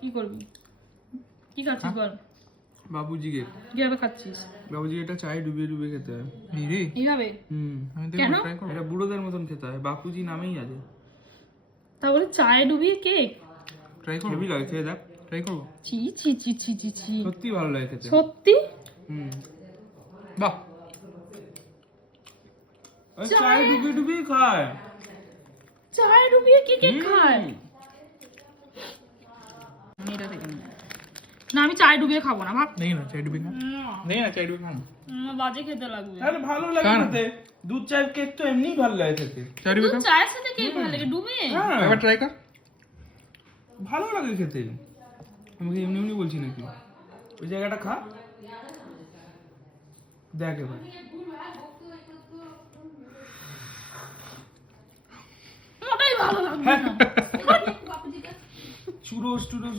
কি করবি, কি খাচ্ছিস বল? বাবুজি কেক। কিভাবে খাচ্ছিস? বাবুজি এটা চায়ে ডুবিয়ে ডুবিয়ে খেতে হয়। এইভাবে? আমি কেন? এটা বুড়োদের মতন খেতে হয়, বাপুজি নামেই আছে। তা বলে চায়ে ডুবিয়ে কেক? ট্রাই করব, হেভি লাগে, খেয়ে দেখ। ট্রাই করব? ছি ছি ছি ছি ছি ছি, সত্যি ভালো লাগে খেতে। সত্যি? বাহ, চায়ে ডুবিয়ে ডুবিয়ে খায়। চায়ে ডুবিয়ে কি কেক খায়? আমি এটা থেকে নিই। না, আমি চায়ে ডুবিয়ে খাবো না, ভাব। নেই না চাই ডুবিয়ে খা, নেই না চাই ডুবিয়ে খা। বাজে খেতে লাগবে। আরে ভালো লাগে খেতে, দুধ চায়ের কেক তো এমনিই ভালো লাগে খেতে। চাই ডুবিয়ে খা, চায়ের সাথে কেক ভালো লাগে ডুবিয়ে? একবার ট্রাই কর, ভালো লাগে খেতে। আমি কি এমনি এমনি বলছি নাকি? ওই জায়গাটা খা, দেখ এবার। ওটাই ভালো লাগবে না। চুরোস টুরোস